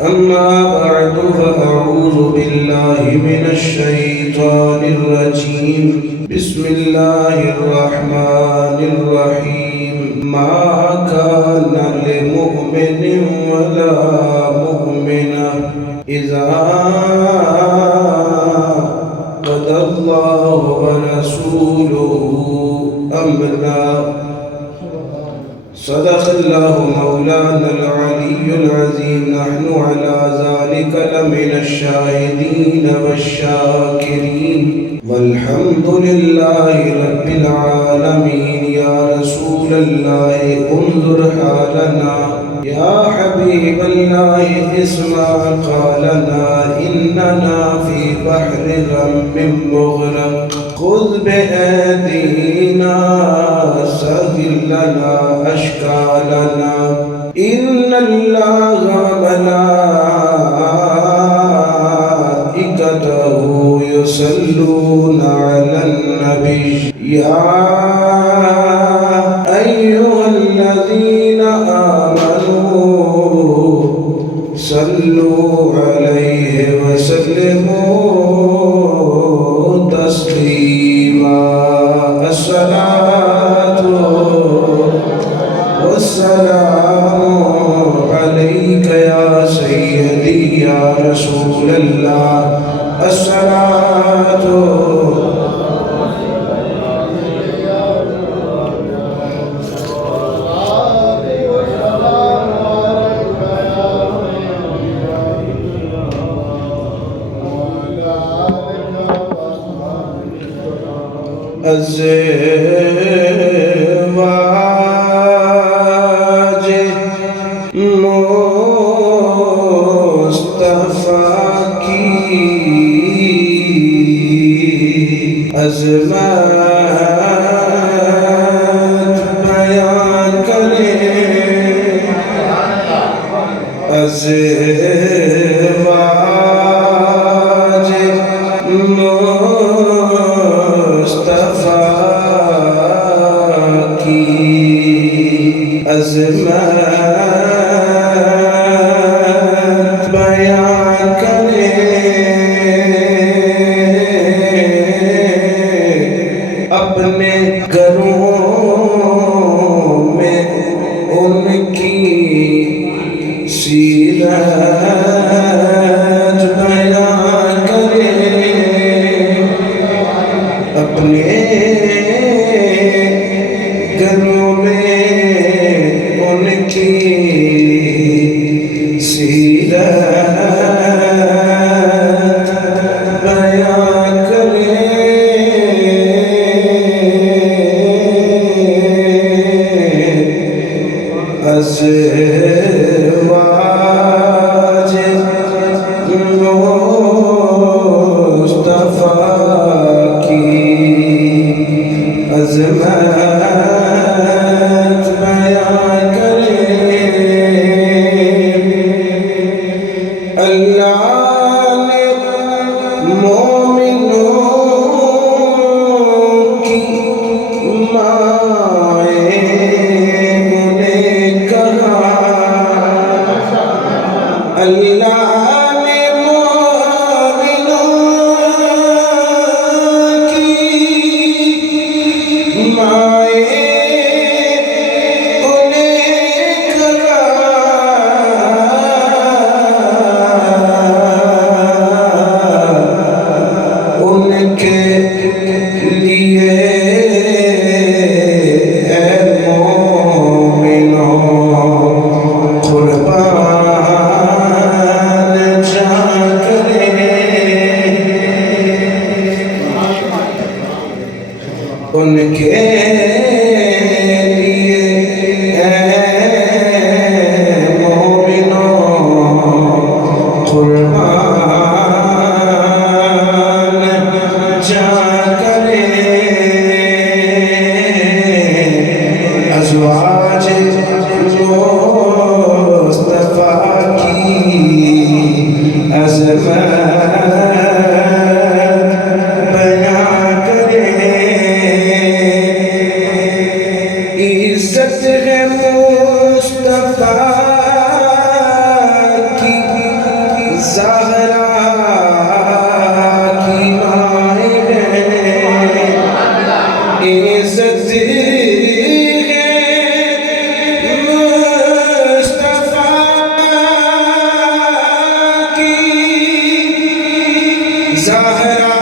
أما بعد فأعوذ بالله من الشيطان الرجيم بسم الله الرحمن الرحيم ما كان لمؤمن ولا مؤمنة إذا قضى الله ورسوله أمرا صدق الله مولانا العلي العظيم نحن على ذلك لمن الشاهدين والشاكرين والحمد لله رب العالمين يا رسول الله انظر حالنا يا حبيب الله اسمع قالنا إننا في بحر غم مغرق خذ بأيدينا سهل لنا أشكالنا إن الله وملائكته يصلون على النبي يا أيها الذين آمنوا صلوا عليه وسلموا تسليما الصلاة والسلام عليك يا سيدي يا رسول الله الصلاة الزواج مصطفى کی عظمت بیان کرے الزواج مصطفى کی عظمت بیان کرے اپنے گھروں میں ان کی سیرت بیان کرے اپنے گھروں میں ان کی سیرت بیان کرے الزواج مصطفى کی عظمت بیان کرے اللہ نے مومنوں کی مائیں انہیں کہا اللہ نے مومنوں کی مائیں انہیں کہا ان کے لیے اے مومنوں قربان زہرا کی مائیں عزت ہے مصطفیٰ کی زہرا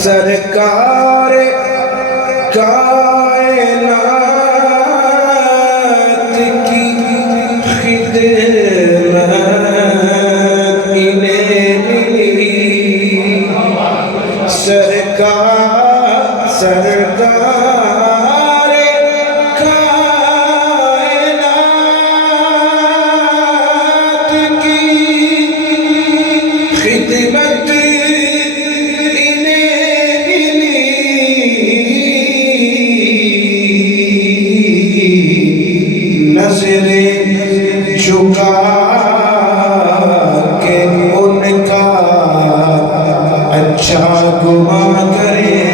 سرکار کائنات کی خدمت انہیں ملی سرکار کائنات کی خدمت نظریں جھکا کے ان کا اچھا گمان کریں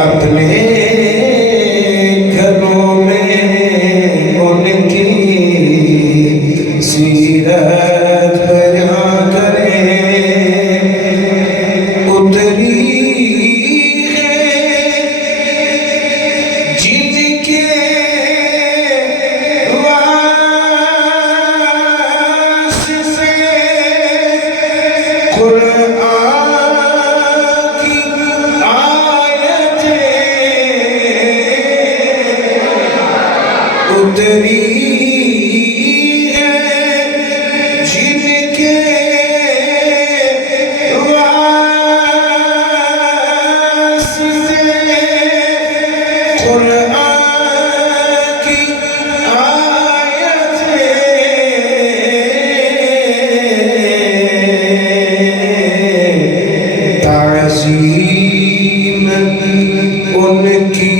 اپنے گھروں میں ان کی سیرت بیان کریں اتری اتری ہے جن کے واسطے قرآن کی آیتیں تعظیم ان کی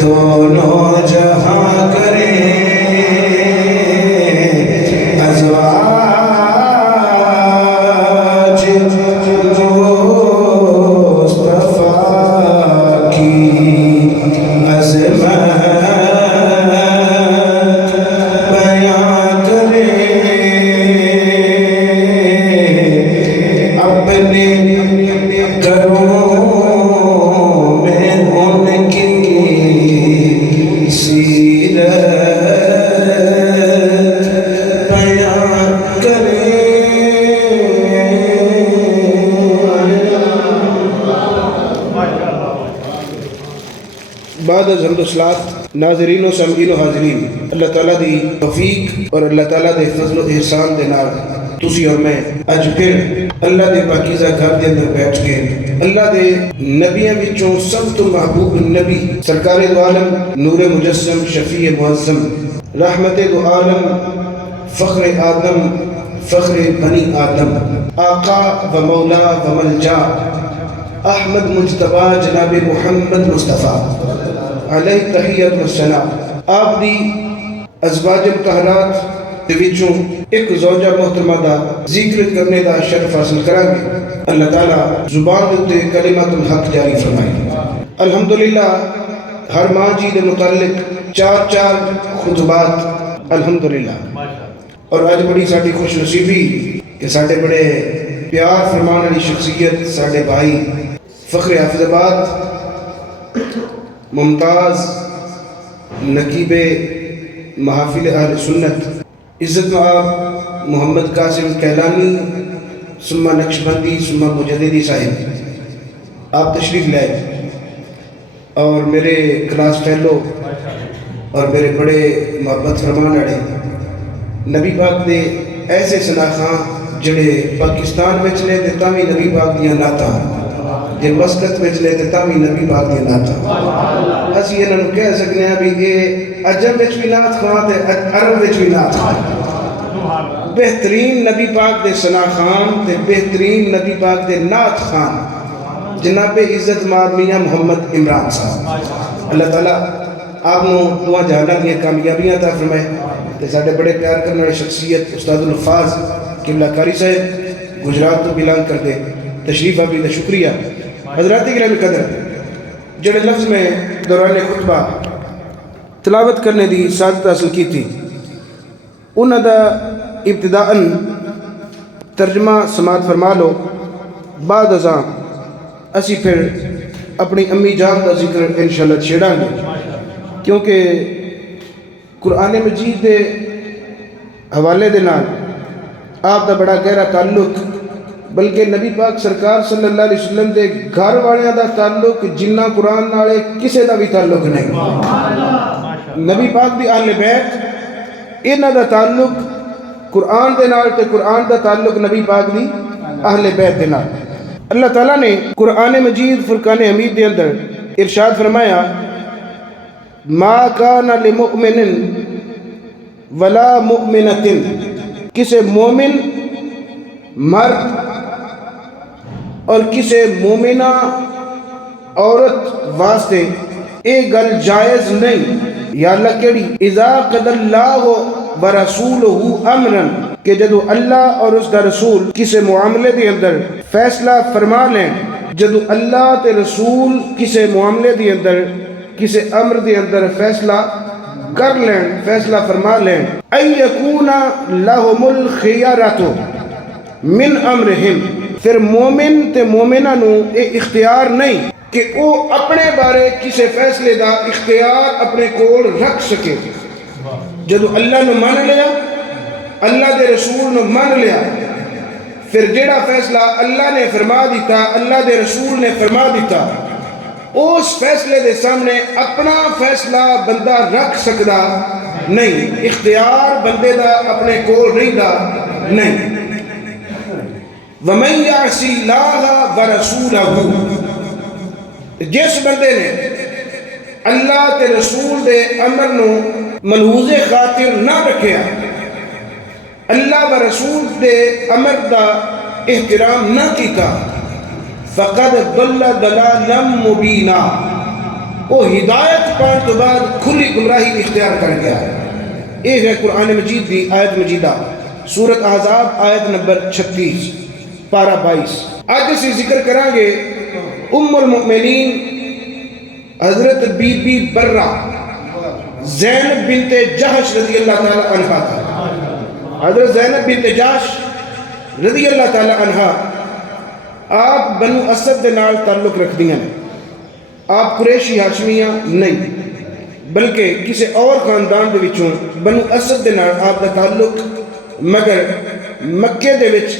دونوں جہاں کریں ازواج مصطفیٰ کی عظمت بیان کریں اپنے گھروں میں ان کی بعد از حمد و صلات ناظرین و سامعین و حاضرین اللہ تعالیٰ دی توفیق اور اللہ تعالیٰ دے فضل و احسان دے نال تسی اور میں اج پھر اللہ دے پاکیزہ گھر دے اندر بیٹھ کے اللہ دے نبیوں وچوں سب تو محبوب نبی سرکار دو عالم نور مجسم شفیع معظم رحمت دو عالم فخر آدم فخر بنی آدم آقا و مولا و ملجا احمد مجتبی جناب محمد مصطفیٰ علیہ تحیت و سلام آپ دی ازواج مطہرات دے وچوں ایک زوجہ محترمہ دا ذکر کرنے دا شرف حاصل کریں گے اللہ تعالیٰ زبان دے کلمات الحق جاری فرمائے الحمدللہ ہر ماں جی دے متعلق چار خطبات الحمدللہ اور آج بڑی ساڑھی خوش نصیبی کہ ساڑھے بڑے پیار فرمان علی شخصیت ساڑھے بھائی فخر حافظ آباد ممتاز نقیب محافل اہل سنت عزت مآب محمد قاسم کیلانی ثم نقشبندی ثم مجددی صاحب آپ تشریف لائے اور میرے کلاس فیلو اور میرے بڑے محبت فرمان اڑے نبی پاک نے ایسے سناخاں جڑے پاکستان وچ نے تے تاں وی نبی پاک دیاں نعتاں، جے مسقط وچ نے تے تاں وی نبی پاک دیاں نعتاں، اسی انہاں نوں کہہ سکنے ہاں بھی یہ عجم وچ بھی نعت خواں تے عرب وچ بھی نعت خواں، بہترین نبی پاک دے ثنا خان تے بہترین نبی پاک دے نعت خان جناب عزت مآب میاں محمد عمران صاحب، اللہ تعالیٰ آپ نو دعا جہانا دیا کامیابیاں عطا فرمائے تے ساڈے بڑے پیار کرنے والی شخصیت استاد الفاظ قبلہ قاری صاحب گجرات تو بلانگ کر دے تشریف آوری دا شکریہ۔ حضرات گرامی قدر جڑے لفظ میں دوران خطبہ تلاوت کرنے دی سعادت حاصل کی تھی انہاں دا ابتداءً ترجمہ سماعت فرما لو، بعد ازاں اسی پھر اپنی امی جان کا ذکر انشاءاللہ چھیڑاں گے، کیونکہ قرآن مجید دے حوالے دے نال آپ دا بڑا گہرا تعلق، بلکہ نبی پاک سرکار صلی اللہ علیہ وسلم دے گھر والیاں دا تعلق جنہ قرآن نالے کسے دا بھی تعلق نہیں، نبی پاک دی اہل بیت انہاں دا تعلق قرآن دے نال تے قرآن دا تعلق نبی پاک دی اہل بیت دے نال۔ اللہ تعالیٰ نے قرآن مجید فرقان حمید دے اندر ارشاد فرمایا ما کان لمؤمن ولا مؤمنۃ، کسے مومن مرد اور کسے مومنہ عورت واسطے ایک گل جائز نہیں، یا اللہ کیڑی اذا قضى اللہ ورسولہ امرا، کہ جدو اللہ اور اس کا رسول کسے معاملے دے اندر فیصلہ فرما لیں، جدو اللہ تے رسول کسے معاملے دے اندر کسے امر دے اندر فیصلہ کر لیں، فیصلہ فرما لیں، ان یکون لہم الخیارۃ من امرہم، پھر مومن تے مومنہ نو اے اختیار نہیں کہ وہ اپنے بارے کسے فیصلے دا اختیار اپنے کول رکھ سکے۔ جدو اللہ نو مان لیا، اللہ دے رسول نو مان لیا، پھر جیڑا فیصلہ اللہ نے فرما دیتا، اللہ دے رسول نے فرما دیتا، اس فیصلے دے سامنے اپنا فیصلہ بندہ رکھ سکدا نہیں، اختیار بندے دا اپنے کول رہندا نہیں۔ وَمَن يَعْصِ اللَّهَ وَرَسُولَهُ، جس بندے نے اللہ تے رسول دے امر نو ملحوظ خاطر نہ رکھیا، اللہ و رسول دے امر دا احترام نہ کیتا، فقد ضل ضلالا مبینا، وہ ہدایت پان تو بعد کھلی گمراہی اختیار کر گیا ہے۔ ایک ہے قرآن مجید دی آیت مجیدہ، سورۃ احزاب آیت نمبر 36 پارہ 22۔ آج اسی ذکر کریں گے ام المؤمنین حضرت بی بی برہ زینب بنت جحش رضی اللہ تعالی عنہ تھا۔ حضرت زینب بنت جحش رضی اللہ تعالی عنہ آپ بنو اسد دے نال تعلق رکھ دیاں، آپ قریشی ہاشمیاں نہیں بلکہ کسی اور خاندان دے وچوں بنو اسد دے نال آپ دا تعلق، مگر مکے دے وچ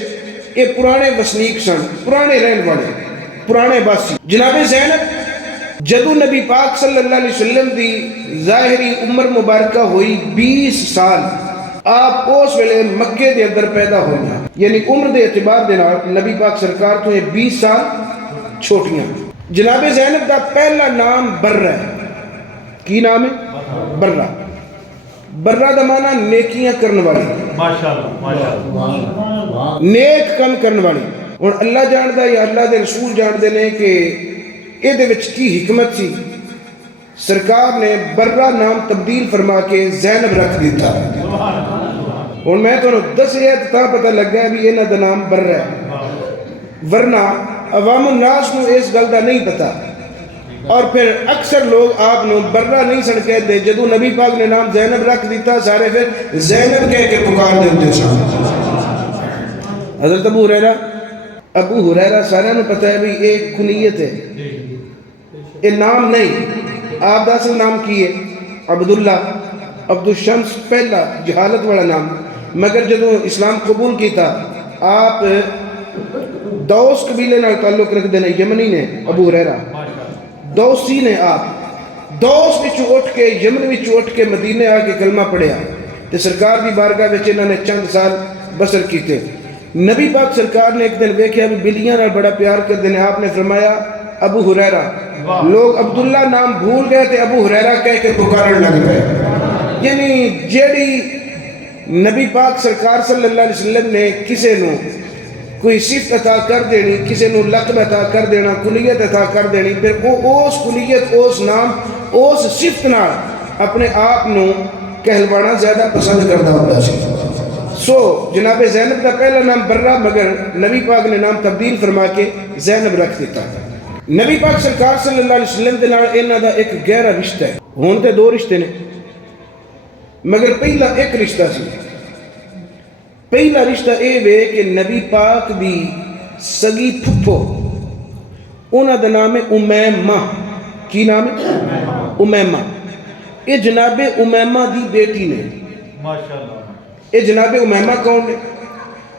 یہ پرانے وسنیک سن، پرانے رہن والے، پرانے باسی۔ جناب زینب جدو نبی پاک صلی اللہ علیہ وسلم دی ظاہری عمر مبارکہ ہوئی 20 سال، آپ اس ویلے مکے دے اندر پیدا ہونا، یعنی عمر دے اعتبار دے نال نبی پاک سرکار تو یہ 20 سال چھوٹیاں۔ جناب زینب دا پہلا نام برہ ہے۔ کی نام ہے؟ برہ۔ برہ دا معنی نیکیاں کرنے والی، نیک کم کرنے والی۔ اور اللہ جاندہ یا اللہ دے رسول جاندے نے کہ اے دے وچ کی حکمت سی، سرکار نے برہ نام تبدیل فرما کے زینب رکھ دیتا ہے۔ اور میں تو دسیا تا پتہ لگ گیا بھی انہاں دا نام برہ ہے، ورنہ عوام الناس نو اس گل دا نہیں پتا، اور پھر اکثر لوگ آپ نو برہ نہیں سن کہتے، جدو نبی پاک نے نام زینب رکھ دیتا سارے پھر زینب کہہ کے پکار دیتے سن۔ حضرت ابو ہریرہ سارے نو پتہ ہے بھی ایک کنیت ہے، یہ نام نہیں، آپ دا اصل نام کی ہے عبداللہ، عبد الشمس پہلا جہالت والا نام، مگر جدو اسلام قبول کیتا آپ دوس قبیلے نال تعلق رکھ دینا، یمنی نے ابو ہریرہ، دوسی نے آپ دوس وچوں اٹھ کے یمن وچوں اٹھ کے مدینے آ کے کلمہ پڑھیا تے سرکار دی بارگاہ وچ انہاں نے چند سال بسر کیتے، نبی پاک سرکار نے ایک دن ویکھیا بھی بلیاں نال بڑا پیار کرتے ہیں. آپ نے فرمایا ابو ہریرہ. لوگ عبداللہ نام بھول گئے تھے, ابو ہریرہ کہہ کے پکارن لگ گئے. یعنی جیڑی نبی پاک سرکار صلی اللہ علیہ وسلم نے کسے نو کوئی صفت عطا کر دینی, کسے نو لقب عطا کر دینا, کلیت عطا کر دینی, پھر وہ اس کلیت, اس نام, اس صفت نال اپنے آپ نو کہلوانا زیادہ پسند کرتا ہوتا سی. سو جناب زینب کا پہلا نام برہ, مگر نبی پاک نے نام تبدیل فرما کے زینب رکھ دیتا. نبی پاک سرکار صلی اللہ علیہ وسلم دے نال انہاں دا ایک گہرا رشتہ ہے. ہون تے دو رشتے نے, مگر پہلا ایک رشتہ سی. پہلا رشتہ اے وے کہ نبی پاک دی سگی پھپھو, انہاں دا نام ہے امیمہ. کی نام ہے؟ امیمہ. یہ جناب امیمہ دی بیٹی نے. ماشاءاللہ. یہ جناب امیمہ کون ہے؟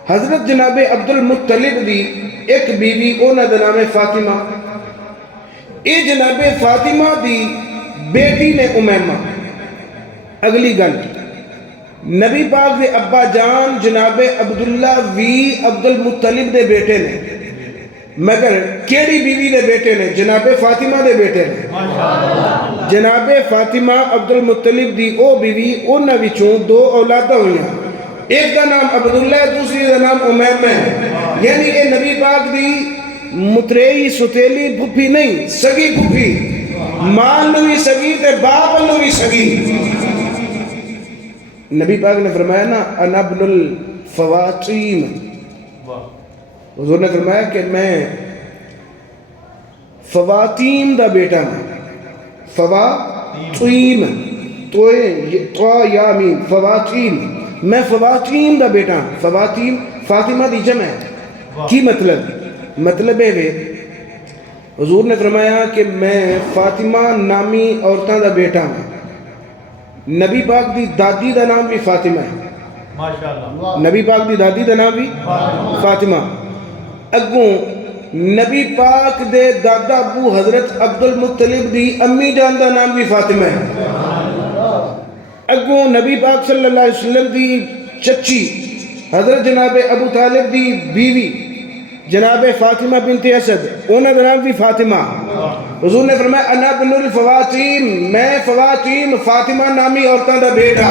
حضرت جناب عبد المطلب دی ایک بیوی, انہاں دا نام ہے فاطمہ. یہ جناب فاطمہ دی بیٹی نے امیمہ. اگلی گل, نبی پاک دے ابا جان جناب عبداللہ وی عبد المطلب دے بیٹے نے, مگر کیڑی بیوی دے بیٹے نے؟ جناب فاطمہ دے بیٹے نے. جناب فاطمہ عبد المطلب دی او بیوی, انہاں وچوں دو اولاداں ہوئیاں, ایک دا نام عبداللہ, دوسری دا نام امیمہ ہے. یعنی یہ نبی پاک دی متریئی ستیلی پھپھی نہیں, سگی پھپھی, ماں نو بھی سگی تے باپ نو بھی سگی. نبی پاک نے فرمایا نا انا ابن الفواطیم, حضور نے فرمایا کہ میں فواطیم دا بیٹا ہوں. فواطیم, تو یا مین, فواطیم, میں فواطیم دا بیٹا ہوں. فواطیم فاطمہ دی جمع ہے. کی مطلب؟ مطلب ہے حضور نے فرمایا کہ میں فاطمہ نامی عورتاں دا بیٹا ہوں. نبی پاک دی دادی دا نام بھی فاطمہ ہے. ماشاءاللہ. نبی پاک دی دادی دا نام بھی فاطمہ. اگوں نبی پاک دے دادا ابو حضرت عبد المطلب دی امی جان دا نام بھی فاطمہ ہے. اگوں نبی پاک صلی اللہ علیہ وسلم دی چچی حضرت جناب ابو طالب دی بیوی جناب فاطمہ بنت اسد, انہاں دا نام بھی فاطمہ. حضور نے فرمایا انا ابن الفواطیم, میں فواطیم فاطمہ نامی عورتاں دا بیٹا.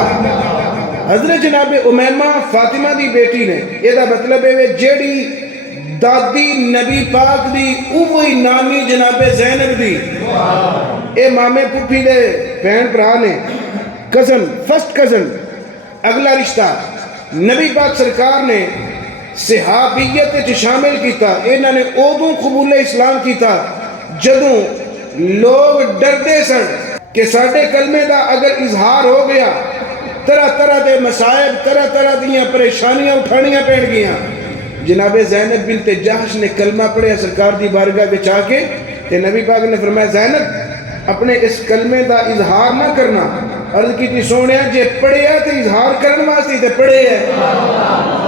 حضرت جناب امیمہ فاطمہ دی بیٹی نے. یہ دا مطلب ہے جیڑی دادی نبی پاک دی اوہی نامی جناب زینب دی, اے مامے پھپھی دے بہن بھرا نے, کزن, فرسٹ کزن. اگلا رشتہ نبی پاک سرکار نے صحابیت وچ شامل کیتا. انہاں نے ادوں قبول اسلام کیتا جدوں لوگ ڈردے سن کہ ساڈے کلمے دا اگر اظہار ہو گیا طرح طرح دے مصائب, طرح طرح دیاں پریشانیاں اٹھانیاں پڑ گیاں. جناب زینب بنت جہش نے کلمہ پڑھیا سرکار دی بارگاہ وچ آ کے, تے نبی پاک نے فرمایا زینب اپنے اس کلمے دا اظہار نہ کرنا. عرض کی سونیا جے پڑھیا تے اظہار کرن واسطے تے پڑھے ہے.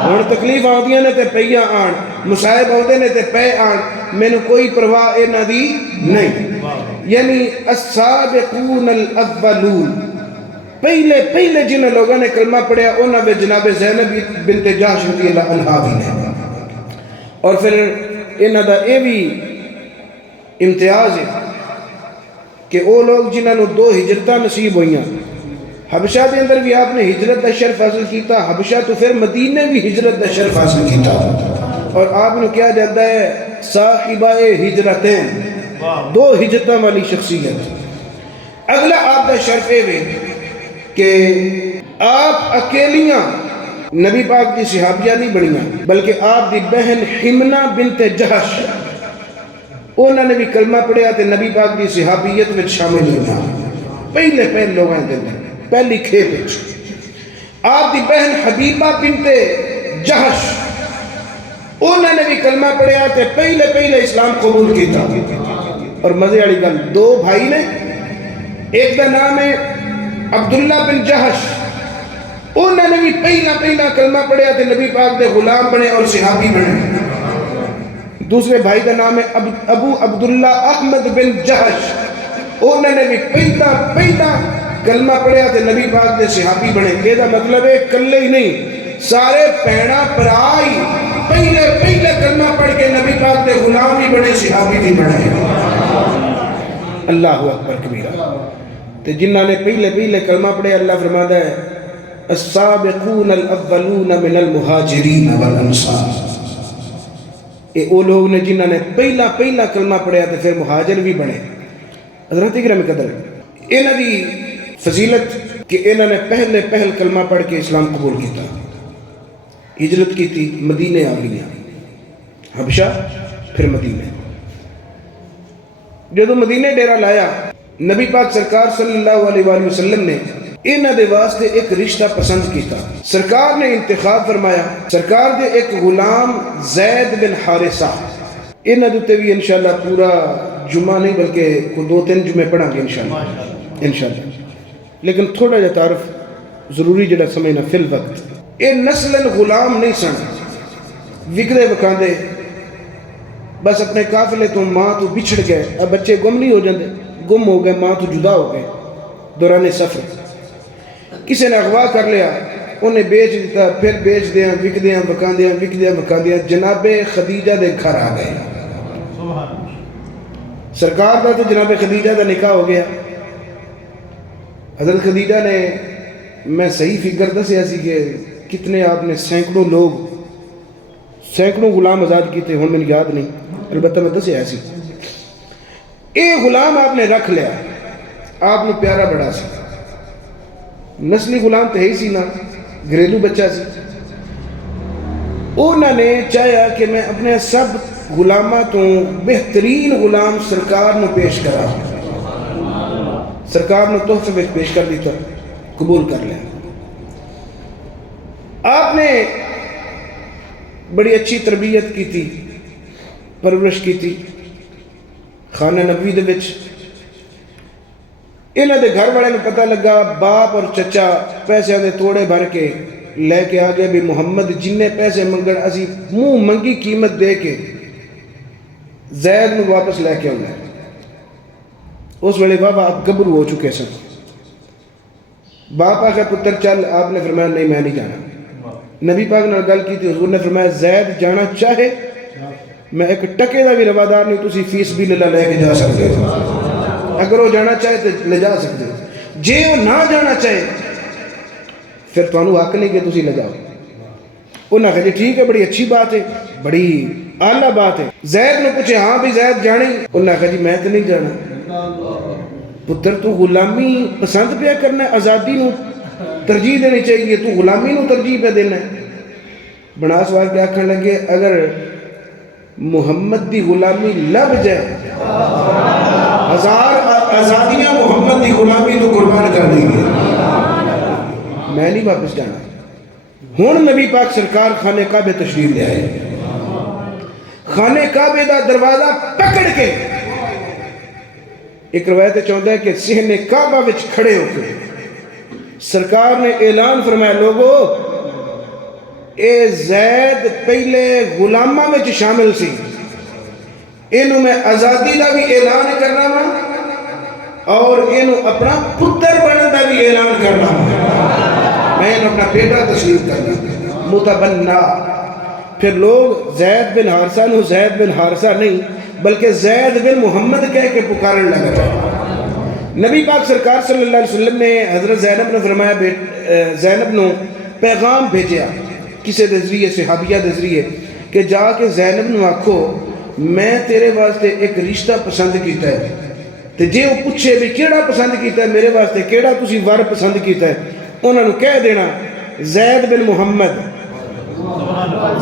ہن تکلیف آندیاں نے تے پئیاں آن, مصائب آندے نے تے پے آن, مینوں کوئی پرواہ انہاں دی نہیں. یعنی السابقون الاولون, پہلے جنہاں لوگوں نے کلمہ پڑھیا انہاں وچ جناب زینب بنت جہش رضی اللہ عنہا بھی نے. اور پھر انہاں دا اے بھی امتیاز ہے کہ وہ لوگ جنہاں نو دو ہجرتاں نصیب ہوئیاں. حبشہ دے اندر بھی آپ نے ہجرت دا شرف حاصل کیتا, حبشہ تو پھر مدینہ بھی ہجرت دا شرف حاصل کیتا, اور آپ نے کیا جاتا ہے صاحبہ ہجرتین, دو ہجرتاں والی شخصیت. اگلا آپ دا شرف ہے کہ آپ اکیلیاں نبی پاک دی صحابیہ نہیں بنیاں, بلکہ آپ دی بہن حمنہ بنت جہش, انہوں نے بھی کلمہ پڑھیا تے نبی پاک دی صحابیت میں شامل ہونا. پہلے لوگوں دے اندر پہلی کھیپ وچ آپ دی بہن حبیبہ بنت جہش, انہوں نے بھی کلمہ پڑھیا تے پہلے اسلام قبول کیتا. اور مزے والی گل, دو بھائی نے, ایک دا نام ہے عبداللہ بن جہش, انہوں نے بھی پہلا کلمہ پڑھیا تے نبی پاک دے غلام بنے اور صحابی بنے. دوسرے بھائی کا نام ہے ابو عبداللہ احمد بن جہش, انہوں نے بھی پہلا کلمہ پڑھیا تے نبی پاک دے صحابی بنے. یہ دا مطلب ہے کلے ہی نہیں, سارے پہنا پرائی پہلے پہلے کلمہ پڑھ کے نبی پاک کے غلام بھی بڑے صحابی بھی بڑے. اللہ اکبر کبیرہ. تو جنہاں نے پہلے پہلے کلمہ پڑھے اللہ فرماتا ہے السابقون الاولون من المہاجرین والانصار. یہ وہ لوگ نے جنہاں نے پہلا پہلا کلمہ پڑھیا تو پھر مہاجر بھی بنے. حضرت اکرام قدر انہاں دی فضیلت کہ انہاں نے پہلے پہل کلمہ پڑھ کے اسلام قبول کیتا, ہجرت کی تھی, مدینے آ گیا, حبشہ پھر مدینے. جدو مدینے ڈیرہ لایا نبی پاک سرکار صلی اللہ علیہ وآلہ وسلم نے انہاں دے واسطے ایک رشتہ پسند کیتا. سرکار نے انتخاب فرمایا, سرکار دے ایک غلام زید بن حارثہ, انہاں دے بھی انشاءاللہ پورا جمعہ نہیں بلکہ کوئی 2-3 جمعے پڑھا گے انشاءاللہ. لیکن تھوڑا جا تعارف ضروری جڑا سمجھنا فی الوقت. اے نسلن غلام نہیں سن, وکدے وکاندے, بس اپنے قافلے تو ماں تو بچھڑ گئے. اب بچے گم نہیں ہو جاندے, گم ہو گئے, ماں تو جدا ہو گئے دوران سفر. کسی نے اغوا کر لیا, انہیں بیچ دیتا, پھر بیچ دیاں وکدیاں وکاندیاں وکدیاں وکاندیاں جناب خدیجہ دے گھر آ گئے. سرکار دا تو جناب خدیجہ دا نکاح ہو گیا. حضرت خدیجہ نے, میں صحیح فکر دسیا سی کہ کتنے آپ نے سینکڑوں لوگ, سینکڑوں غلام آزاد کیتے, ہوں میں یاد نہیں, البتہ میں دسیا سی. اے غلام آپ نے رکھ لیا, آپ نے پیارا بڑا سی, نسلی غلام تو ہی سی نا, گھریلو بچہ سی. انہوں نے چاہیا کہ میں اپنے سب غلامہ تو بہترین غلام سرکار نے پیش کرا. سرکار نے تحفے میں پیش کر دیتا, قبول کر لیا. آپ نے بڑی اچھی تربیت کی تھی, پرورش کی تھی خانہ نبوی دے وچ. انہاں دے گھر والے میں پتہ لگا, باپ اور چچا پیسے دے توڑے بھر کے لے کے آ گئے بھی محمد جننے پیسے منگن اسی منہ منگی قیمت دے کے زید نو واپس لے کے آنا. اس ویلے بابا آپ گبرو ہو چکے سن. باپ آخر پتر چل, آپ نے فرمایا نہیں میں نہیں جانا. نبی پاک نے گل کی تھی, حضور نے فرمایا زید جانا چاہے میں ایک ٹکے دا بھی روادار نہیں, تسی فیس بھی لے کے جا سکتے ہو. اگر وہ جانا چاہے تو لے جا سکتے ہو, جے وہ نہ جانا چاہے پھر تو انہوں حق نہیں کہ تسی لے جاؤ. انہوں نے کہا جی ٹھیک ہے, بڑی اچھی بات ہے, بڑی اعلیٰ بات ہے. زید نے پوچھے ہاں بھی زید جانے, انہوں نے کہا جی میں تو نہیں جانا. پتر تو غلامی پسند پیا کرنا ہے, آزادی نو ترجیح دینی چاہیے, تو غلامی نو ترجیح پہ دینا ہے. بنا سوال کیا کھانے لگے, اگر محمد دی غلامی لب جائے 1000 آزادیاں محمد دی غلامی تو قربان کر دیں گے, میں نہیں واپس جانا. ہون نبی پاک سرکار خانہ کعبے تشریف لے آئے. خانہ کعبے دا دروازہ پکڑ کے, ایک روایت چاہتا ہے کہ صحن کعبہ وچ کھڑے ہو کے سرکار نے اعلان فرمایا, لوگو اے زید پہلے غلامہ میں شامل سی, انہوں میں آزادی دا بھی اعلان کرنا وا اور انہوں اپنا پتر بنن دا بھی اعلان کرنا وا, میں انہوں اپنا بیٹا تشریف کرنا متبنہ. پھر لوگ زید بن حارثہ نو زید بن حارثہ نہیں بلکہ زید بن محمد کہہ کے پکارن لگا تھا. نبی پاک سرکار صلی اللہ علیہ وسلم نے حضرت زینب نے فرمایا, زینب نو پیغام بھیجیا کسی دے ذریعے, صحابیہ دے ذریعے, کہ جا کے زینب نو آکھو میں تیرے واسطے ایک رشتہ پسند کیتا ہے, تے جے وہ پوچھے بھی کیڑا پسند کیتا ہے میرے واسطے, کیڑا تسی ور پسند کیتا ہے, انہوں نے کہہ دینا زید بن محمد,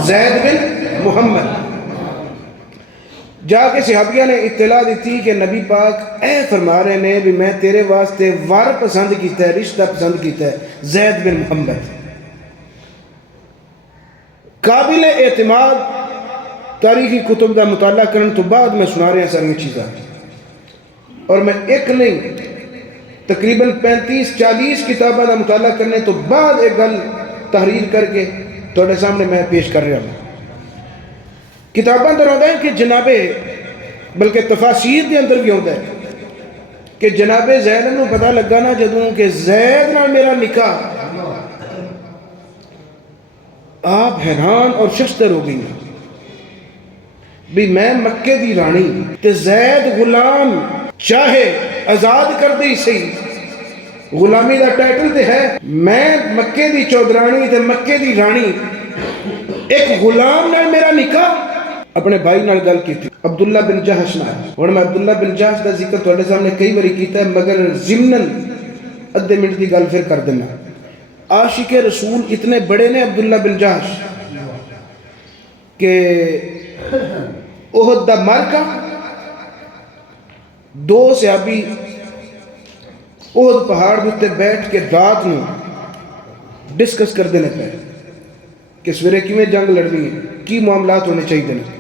زید بن محمد. جا کے صحابیہ نے اطلاع دیتی کہ نبی پاک اے فرما رہے نے بھی میں تیرے واسطے ور پسند کیتا ہے, رشتہ پسند کیتا ہے, زید بن محمد. قابل اعتماد تاریخی کتب دا مطالعہ کرنے تو بعد میں سنا رہے ہیں ساری چیزیں, اور میں ایک نہیں تقریباً 35-40 کتابوں دا مطالعہ کرنے تو بعد ایک گل تحریر کر کے توڑے سامنے میں پیش کر رہا ہوں. کتاباں در ہوتا ہے کہ جناب, بلکہ تفاسیر کے اندر بھی ہوتا ہے کہ جناب زید نو پتہ لگا نا جدوں کہ زید نال میرا نکاح آپ حیران اور ششدر ہو گئی بھی میں مکے دی رانی تے زید غلام چاہے آزاد کر دی سی غلامی دا ٹائٹل تے ہے میں مکے دی چودرانی تے مکے دی رانی ایک غلام نال میرا نکاح اپنے بھائی نال گل کی تھی عبداللہ بن جہش نال اور میں عبداللہ بن جہش دا ذکر تھوڑے سامنے کئی باری کیتا ہے مگر ضمناً ادھے منٹ دی گل پھر کر دینا عاشق رسول اتنے بڑے نے عبداللہ بن جہش کہ احد دا مارکا دو صحابی احد پہاڑ دوتے بیٹھ کے رات میں ڈسکس کر دینے پہ کہ سویرے کیویں جنگ لڑنی ہے کی معاملات ہونے چاہیے دینے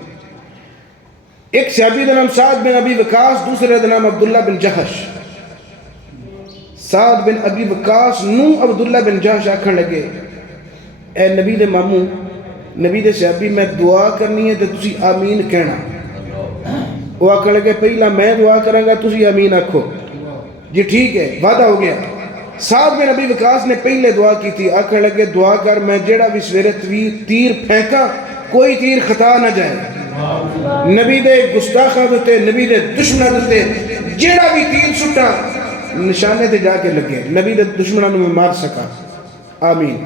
ایک صحابی دا نام سعد بن ابی وقاص دوسرے دا نام عبداللہ بن جہش سعد بن ابی وقاص نو عبداللہ بن جہش آکھن لگے اے نبی دے ماموں نبی دے صحابی میں دعا کرنی ہے تو تسی آمین کہنا وہ آکھن لگے پہلا میں دعا کروں گا تسی آمین آکھو جی ٹھیک ہے وعدہ ہو گیا سعد بن ابی وقاص نے پہلے دعا کی تھی آکھن لگے دعا کر میں جیڑا بھی سویرے تیر پھینکا کوئی تیر خطا نہ جائے نبی دے گستاخاں دے نبی دے دشمناں دے جیڑا بھی تیر سٹا نشانے تے جا کے لگے نبی دے دشمناں میں مار سکا آمین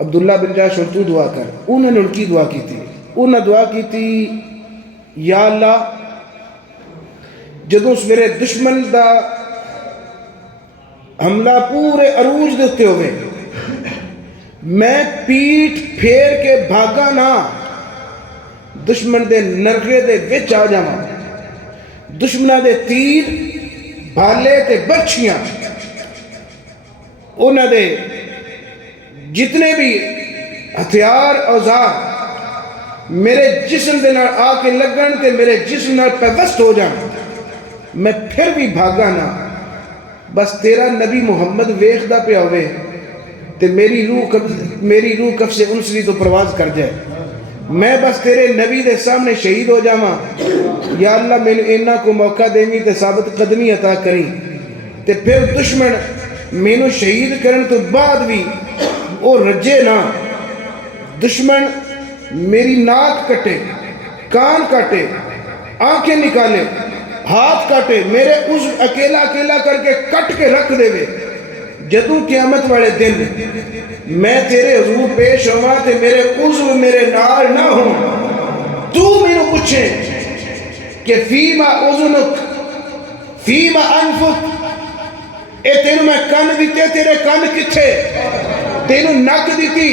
عبداللہ بن جہش اور تو دعا کر انہوں نے ان کی دعا کی تھی انہوں نے دعا کی تھی یا اللہ جدوں میرے دشمن دا حملہ پورے عروج دیتے ہوئے میں پیٹ پھیر کے بھاگا نہ دشمن دے نرغے دے وچ آ جاواں دشمنہ دے تیر بھالے تے برچھیاں انہاں دے جتنے بھی ہتھیار اوزار میرے جسم دے نال آ کے لگن تے میرے جسم نال پیوست ہو جان میں پھر بھی بھاگا نہ بس تیرا نبی محمد ویکھدا پیا ہوئے تے میری روح کف سے انسری تو پرواز کر جائے میں بس تیرے نبی دے سامنے شہید ہو جاواں یا اللہ میں انہاں کو موقع دینی تے ثابت قدمی عطا کریں تے پھر دشمن مینوں شہید کرن تو بعد بھی او رجے نہ دشمن میری ناک کٹے کان کاٹے آنکھیں نکالے ہاتھ کاٹے میرے عضو اکیلا اکیلا کر کے کٹ کے رکھ دے وے جدوں قیامت والے دن میں تیرے حضور پیش ہوا تے میرے عضو میرے نال نہ ہوں تو مینوں پوچھے کہ فیما اذنک فیما انفک اے تینوں میں کن دیتے تیرے کن کتھے تینوں نک دیتی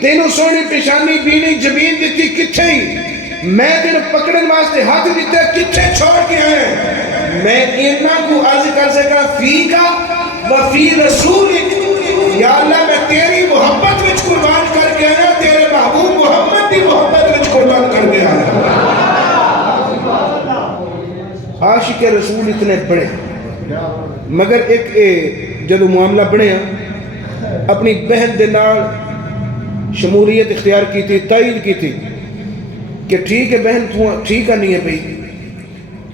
تینوں سونی پیشانی بینی جبین دیتی کتھے ہی میں تینوں پکڑن واسطے ہاتھ دیتے کتھے چھوڑ کے آئے میں انہاں کو عرض کر سکا فی کا وفی رسولک یا اللہ میں تیری محبت وچ قربان کر کے آیا تیرے محبوب محمد دی محبت وچ قربان کر کے آیا عاشق رسول اتنے بڑے مگر ایک جدو معاملہ بڑھیا اپنی بہن دے نال شمولیت اختیار کی تھی تائید کی تھی کہ ٹھیک ہے بہن تو ٹھیک ہے نہیں ہے بھئی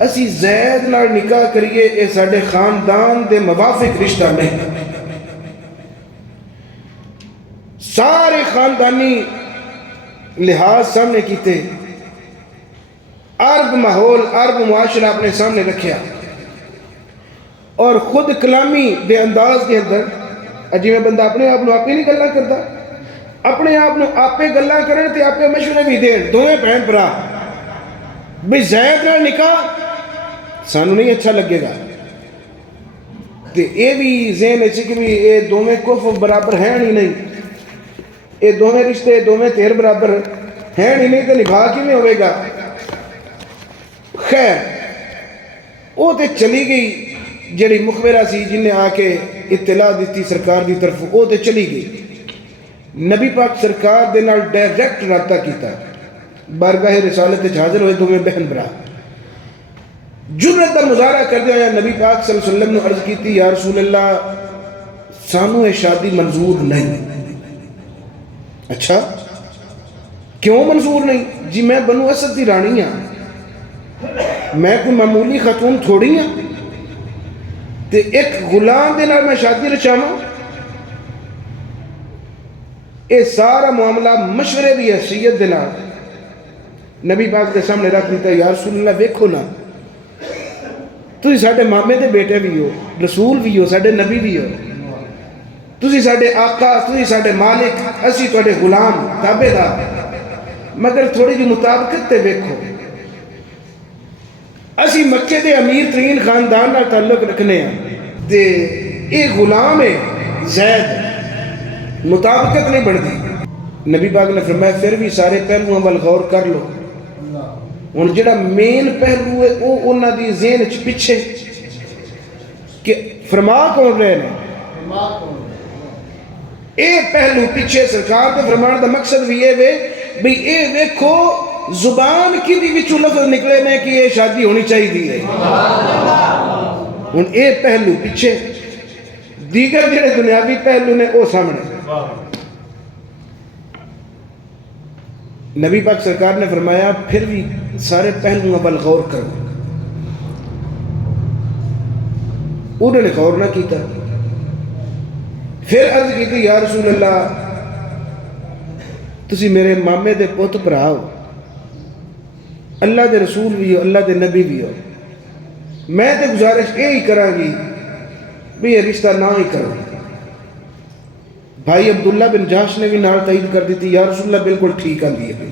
اسی زید نال نکاح کریے اے ساڑھے خاندان دے موافق رشتہ نہیں سارے خاندانی لحاظ سامنے کیتے عرب ماحول عرب معاشرہ اپنے سامنے رکھیا اور خود کلامی دے انداز کے اندر جی میں بندہ اپنے آپ آپ نہیں گلہ کرتا اپنے آپ گلہ کرن تے آپ مشورے بھی دین دوئے بہن برا بھی زید نال نکاح سانو نہیں اچھا لگے گا تے اے بھی ذہن ہے کہ بھی اے دوویں کف برابر ہیں ہی نہیں اے دوویں رشتے دوویں تیر برابر ہیں ہی نہیں تے نبھا کیویں ہوئے گا خیر وہ تے چلی گئی جڑی مخبرہ سی جن نے آ کے اطلاع دیتی سرکار دی طرف وہ تے چلی گئی نبی پاک سرکار دے نال ڈائریکٹ رابطہ کیتا بارگاہ رسالت حاضر ہوئے دوویں بہن برا جرت دا مظاہرہ کر دیا یا نبی پاک صلی اللہ علیہ وسلم نے عرض کیتی یا رسول اللہ سانو اے شادی منظور نہیں اچھا کیوں منظور نہیں جی میں بنو اسد دی رانی ہاں میں کوئی معمولی خاتون تھوڑی ہاں تے ایک غلام دے نال میں شادی رچاواں یہ سارا معاملہ مشورے کی حیثیت دے نال نبی پاک کے سامنے رکھ دیتا. یا رسول اللہ ویکھو نا تسی ساڈے مامے دے بیٹے بھی ہو, رسول بھی ہو, ساڈے نبی بھی ہو, تسی ساڈے آقا, تسی ساڈے مالک, اسی تواڈے غلام تابع دار, مگر تھوڑی جی مطابقت تے ویکھو. اسی مکے دے امیر ترین خاندان نال تعلق رکھنے ہیں تے اے غلام ہے زید, مطابقت نہیں بنتی. نبی پاک نے فرمایا پھر بھی سارے پہلوؤں وال غور کر لو. ہن جڑا مین پہلو ہے وہ انہاں دی ذہن چ پیچھے کہ فرما کون رہے نے, اے پہلو پیچھے سرکار کے فرمان دا مقصد بھی یہ وے بھئی اے ویکھو زبان کی دی وچوں لفظ نکلے نے کہ یہ شادی ہونی چاہیے. ہن اے پہلو پیچھے, دیگر جڑے دنیاوی پہلو نے وہ سامنے. نبی پاک سرکار نے فرمایا پھر بھی سارے پہلوؤں پر غور کرو. انہوں نے غور نہ کیتا. پھر عرض کی تھی یا رسول اللہ تسی میرے مامے دے پوت بھرا ہو, اللہ دے رسول بھی ہو, اللہ دے نبی بھی ہو, میں تے گزارش یہی کراں گی بھی یہ رشتہ نہ ہی کرو. بھائی عبداللہ بن جاش نے بھی نال تائید کر دیتی یا رسول اللہ بالکل ٹھیک آندی ہے.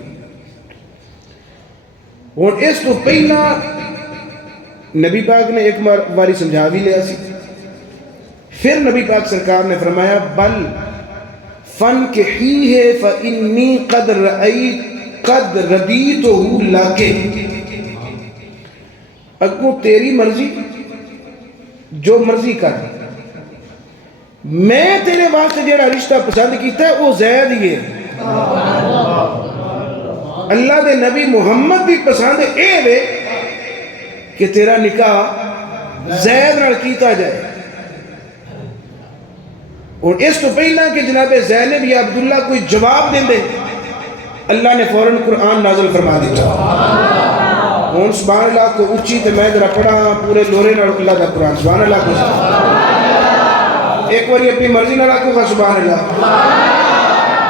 اور اس تو پہلا نبی پاک نے ایک باری سمجھا بھی لیا سی. پھر نبی پاک سرکار نے فرمایا بل فن کے ہی ہے فانی قد ردیتہ لاکے, اگوں تیری مرضی جو مرضی کر, میں تیرے واسطے جیڑا رشتہ پسند کیتا ہے وہ زید ہی ہے. اللہ دے نبی محمد دی پسند اے وے کہ تیرا نکاح زید نال کیتا جائے. اور اس تو پہلا کہ جناب زینب یا عبداللہ کوئی جواب دیں دے اللہ نے فوراً قرآن نازل فرما دیتا. ہوں سبحان اللہ کو اچھی تے میں ذرا پڑھا پورے لورے نال اللہ دا قرآن. سبحان اللہ کو ایک باری اپنی مرضی نہ رکھو گا سبحان اللہ,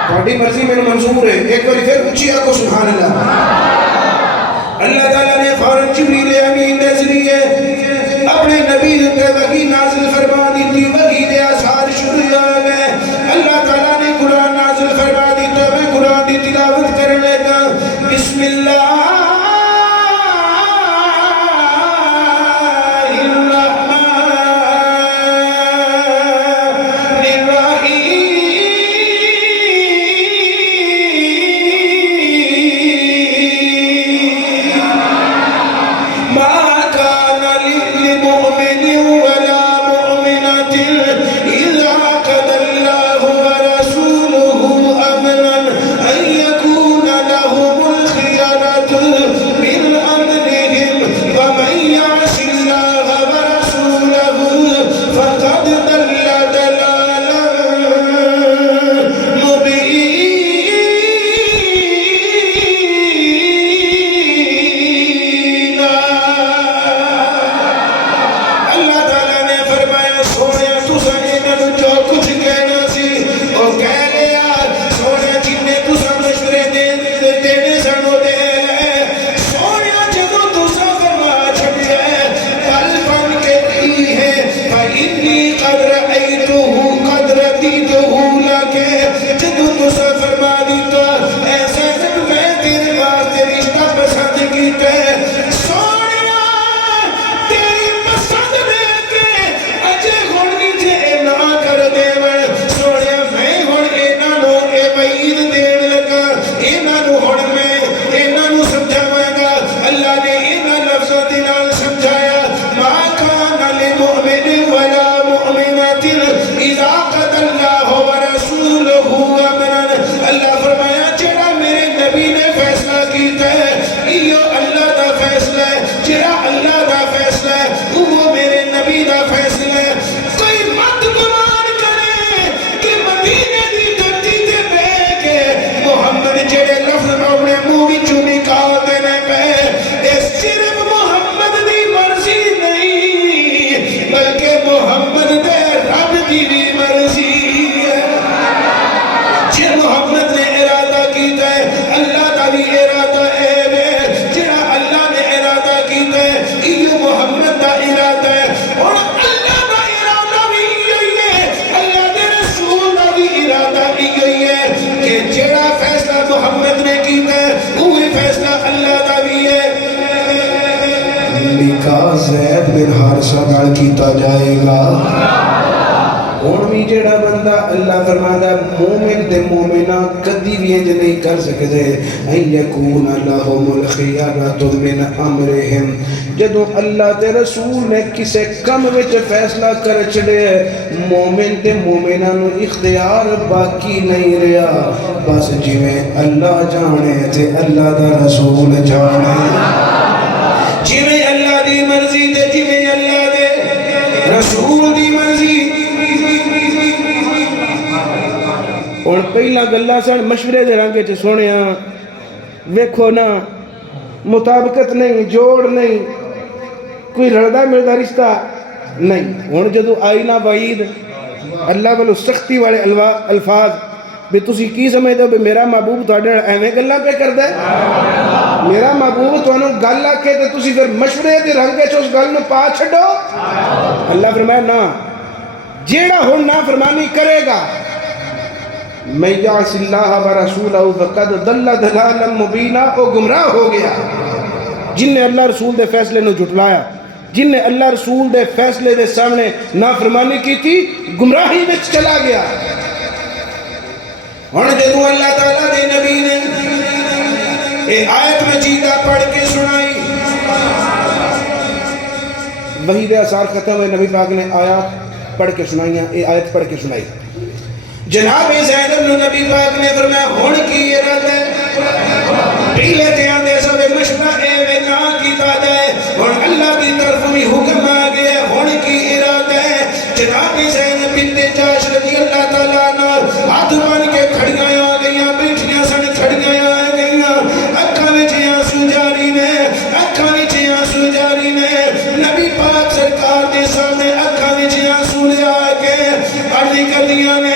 تھوڑی مرضی میں منظور ہے. ایک باری پھر اچھی آکو سبحان اللہ. اللہ تعالیٰ نے فوراً جبریل امین دے ذریعے اپنے نبی تے وحی نازل فرما دی. وحی دے آثار شروع ہو گئے. اللہ تعالیٰ نے قرآن نازل فرما دیتا. میں قرآن دی تلاوت کر لیتا. بسم اللہ نکاح زید بن حارثہ نال کیتا جائے گا۔ ہن بھی جڑا بندہ اللہ فرماتا ہے مومن تے مومنہ کدی بھی انج نہیں کر سکتے ان یکون لہم الخیارۃ من امرہم، جدوں اللہ تے رسول نے کسے کم وچ فیصلہ کر چھڑے مومن تے مومنہ نو اختیار باقی نہیں رہا، بس جویں اللہ جانے تے اللہ دا رسول جانے، جویں اللہ دی مرضی تے جویں اللہ دے رسول دی مرضی۔ اور پہلا گلا سن مشورے دے رنگ چ سونے ویکھو نا، مطابقت نہیں، جوڑ نہیں، کوئی رلدا ملدا رشتہ نہیں۔ ہن جدو آئی نا وعید اللہ والو سختی والے الفاظ بھی تسی کی سمجھتے ہو بھی میرا محبوب تواڈے نال ایویں گلاں پہ کردا ہے؟ میرا محبوب تانوں گل آکھے تے تسی پھر مشورے دے رنگ چ اس گل نو پا چھڈو؟ اللہ فرمایا نا، جیڑا ہن نافرمانی کرے گا میں یعص اللہ ورسولہ فقد ضل ضلالا مبینا، وہ گمراہ ہو گیا۔ جن نے اللہ رسول دے فیصلے نو جھٹلایا، جن نے اللہ رسول دے فیصلے دے سامنے نافرمانی کی تھی، گمراہی وچ چلا گیا۔ ہن جدوں اللہ تعالیٰ دے نبی نے اے آیت مجیدہ پڑھ کے سنائی، وحی دے اثار ختم ہوئے، نبی پاک نے آیات پڑھ کے سنائیاں، اے آیت پڑھ کے سنائی۔ جناب زینب نو نبی پاک نے فرمایا ہن کی ارادہ ہے؟ پہلے تے آندے سب مشورہ ایویں نہ کیتا جائے، ہن اللہ دی طرف بھی حکم آ گیا، ہن کی ارادہ ہے؟ جناب زینب بنت جاش رضی اللہ تعالیٰ عنہ ہاتھ بن کے کھڑیاں آ گئیاں، بیٹھیاں سن کھڑیاں آ گئیاں، اکھاں وچ آنسو جاری نے، اکھاں وچ آنسو جاری نے، نبی پاک سرکار دے سامنے اکھاں وچ آنسو لے آ کے عرض کردیاں نے،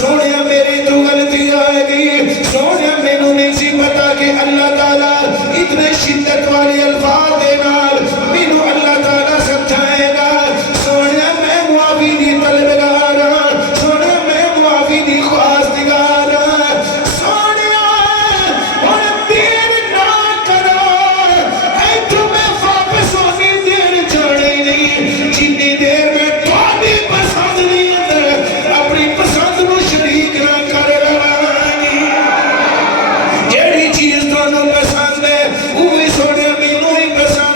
سونیا میری تو غلطی آئے گی، سونیا میں نو نہیں سی پتا کہ اللہ تعالیٰ اتنے شدت والی الفاظ دے نال مینو اللہ تعالیٰ سمجھائے گا۔ سونیا میں معافی دی طلبگار ہاں، سونیا میں معافی دی خواستگار ہاں، سونیا ہن دیر نہ کرو، ایتھوں میں واپس ہونی دیر چھوڑی نہیں، جتنی دیر میں تہاڈی پسند نہیں اندر اپنی پسند نو شریک نہ کر لوانی، جیڑی چیز تانوں پسند ہے اوہی سونے مینوں ہی پسند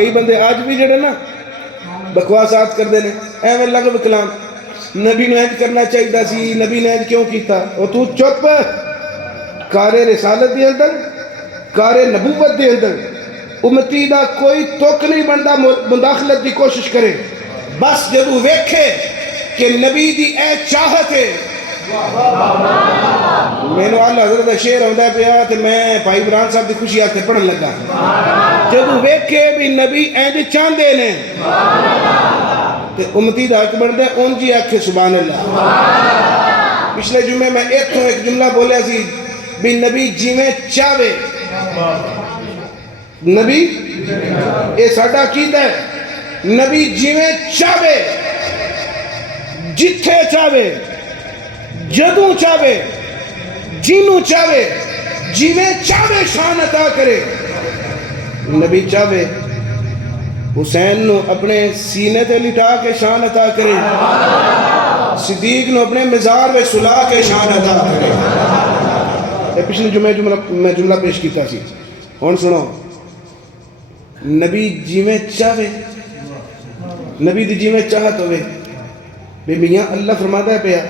کئی بندے آج بھی جڑے نا بکواسات کرتے ہیں ایویں لغو کلام نبی نے انج کرنا چاہیے سی نبی نے انج کیوں کیتا او تو چپ کار رسالت دے اندر کار نبوت دے اندر امتی دا کوئی توک نہیں بنتا مداخلت دی کوشش کرے بس جدو ویکھے کہ نبی دی اے چاہت ہے میں نے اللہ حضرت دا شعر ہوندہ پیا تے میں بھائی عمران صاحب دی خوشی آتے پڑھن لگا جدو ویکھے بھی نبی اینج چاندے نے تے امتی دا حق بن دے ان جی آکھے سبحان اللہ پچھلے جمعے میں ایک جملہ بولیا سی بھی نبی جیویں چاہے نبی اے ساڈا عقیدہ ہے نبی جیویں چاہے جتھے چاہے جدوں چاہے جینوں چاہے جیویں چاہے شان عطا کرے نبی چاہے حسین نو اپنے سینے تے لٹا کے شان عطا کرے صدیق نو اپنے مزار میں سلا کے شان عطا کرے پچھلے جمعے میں جملہ پیش کیتا سی ہن سنو نبی جیویں چاہے نبی دی جیویں چاہت ہوئے بے میاں اللہ فرماتا ہے پیا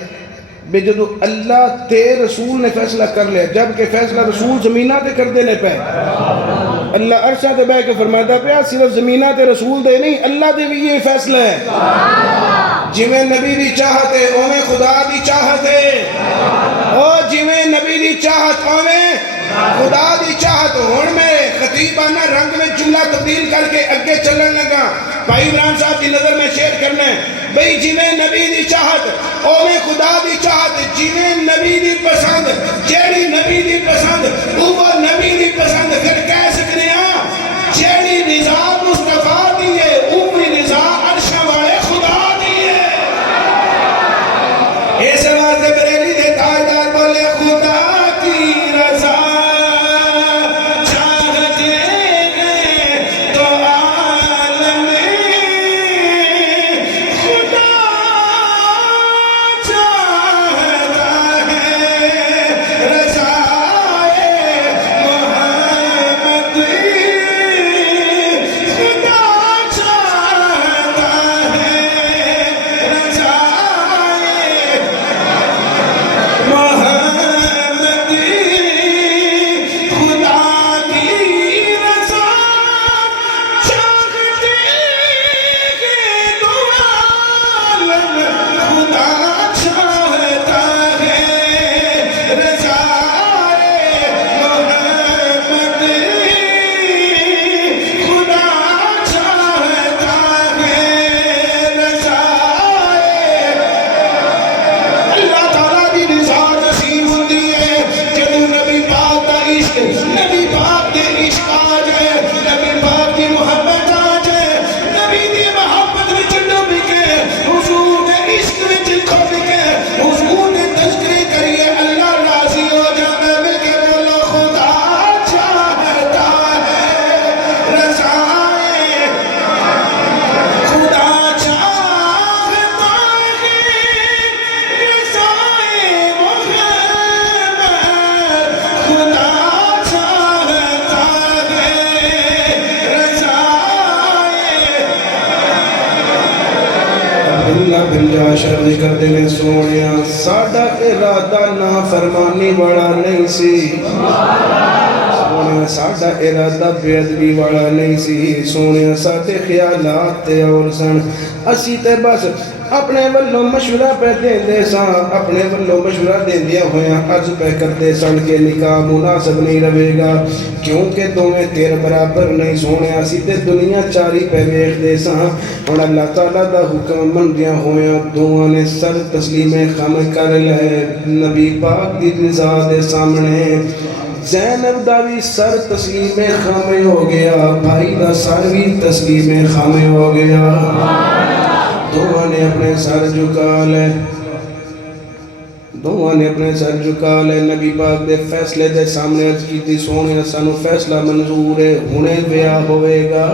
بے جدو اللہ تے رسول نے فیصلہ کر لیا جبکہ فیصلہ رسول زمینہ تے کر دینے پہ اللہ عرشہ تے بے کے فرماتا پیا صرف زمینہ تے رسول دے نہیں اللہ دے بھی یہ فیصلہ ہے جویں نبی دی چاہت ہے اویں خدا دی چاہت ہے او جویں نبی دی چاہت اویں خدا دی چاہت ہون میں خطیبانہ رنگ میں جملہ تبدیل کر کے اگے چلن لگا بھائی عمران صاحب کی نظر میں شیئر کرنا ہے بھئی جویں نبی دی چاہت اویں خدا دی چاہت جویں نبی دی پسند جیڑی نبی دی پسند وہ نبی دی پسند پھر کہہ سکنے ہاں جیڑی رضا مصطفیٰ دیئے اوپری رضا عرشہ والے خدا دیئے اس واسطے بریلی دے تاجدار بولے خدا کی رضا شرد کر دے میں سونیا ساڑھا ارادہ نا فرمانی بڑا نہیں سی سونیا ساڑھا ارادہ بیعدبی بڑا نہیں سی سونیا ساڑھے خیالات تے اور سن اسی تے بس اپنے والوں مشورہ پہ دین دے سان اپنے والوں مشورہ دین دیا ہویا عرض پہ کر دے سن کے نکاح مناسب نہیں رہے گا کیونکہ تمہیں تیر برابر نہیں سونے اسی تے دنیا چاری پہ بیخ دے سان اور اللہ تعالیٰ دا حکم من دیا ہویا دعا نے سر تسلیم خم کر لے نبی پاک دی رضا دے سامنے زینب دا بھی سر تسلیم خم ہو گیا بھائی دا سر بھی تسلیم خم ہو گیا دعا نے اپنے سر جھکا لے دعا نے اپنے سر جھکا لے نبی پاک دے فیصلے دے سامنے عرض کی تھی سونے سانو فیصلہ منظور ہے ہونے بیاہ ہوئے گا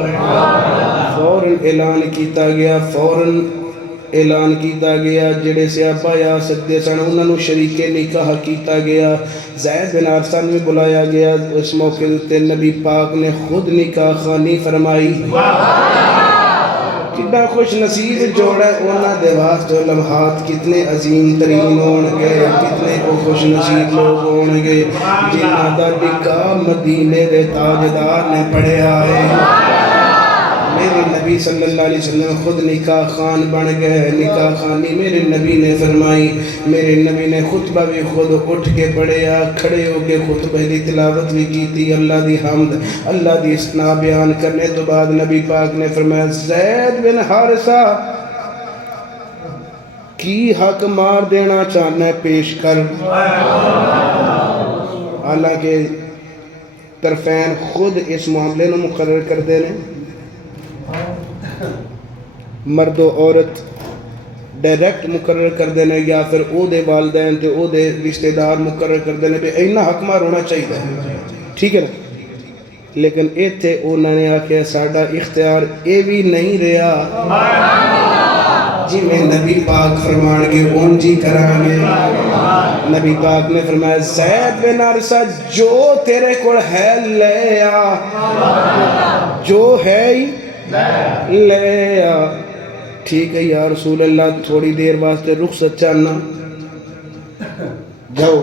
فوراً اعلان کیتا گیا فوراً اعلان کیتا گیا، جڑے صحابہ آ سکتے سن انہاں نوں شریک نکاح کیتا گیا، زید بن حارثہ نوں بلایا گیا، اس موقع تے نبی پاک نے خود نکاح خوانی فرمائی۔ کتنا خوش نصیب جوڑا ہے انہاں دے واسطے لمحات کتنے عظیم ترین ہون گے، کتنے کو خوش نصیب لوگ ہون گے جنہاں دا نکاح مدینے دے تاجدار نے پڑھیا ہے۔ میرے نبی صلی اللہ علیہ وسلم خود نکاح خان بن گئے، نکاح خانی میرے نبی نے فرمائی، میرے نبی نے خطبہ بھی خود اٹھ کے پڑھیا، کھڑے ہو کے خطبہ دی تلاوت بھی کی تھی، اللہ دی حمد اللہ دی ثنا بیان کرنے تو بعد نبی پاک نے فرمایا زید بن حارثہ کی حق مار دینا چاہنا ہے پیش کر۔ حالانکہ طرفین خود اس معاملے نو مقرر کر دینے، مرد و عورت ڈائریکٹ مقرر کر دینے یا پھر او دے والدین تے او دے رشتہ دار مقرر کر دینے پہ اینا حق مار ہونا چاہیے، ٹھیک ہے نا؟ لیکن ایتھے انہوں نے آکھیا ساڈا اختیار اے بھی نہیں رہا، جی میں نبی پاک فرمان گے اون جی کران گے۔ نبی پاک نے فرمایا زید بن حارثہ جو تیرے کو ہے لے آ، جو ہے ہی لے آ۔ ٹھیک ہے یا رسول اللہ تھوڑی دیر واسطے رخصت چاہنا، جاؤ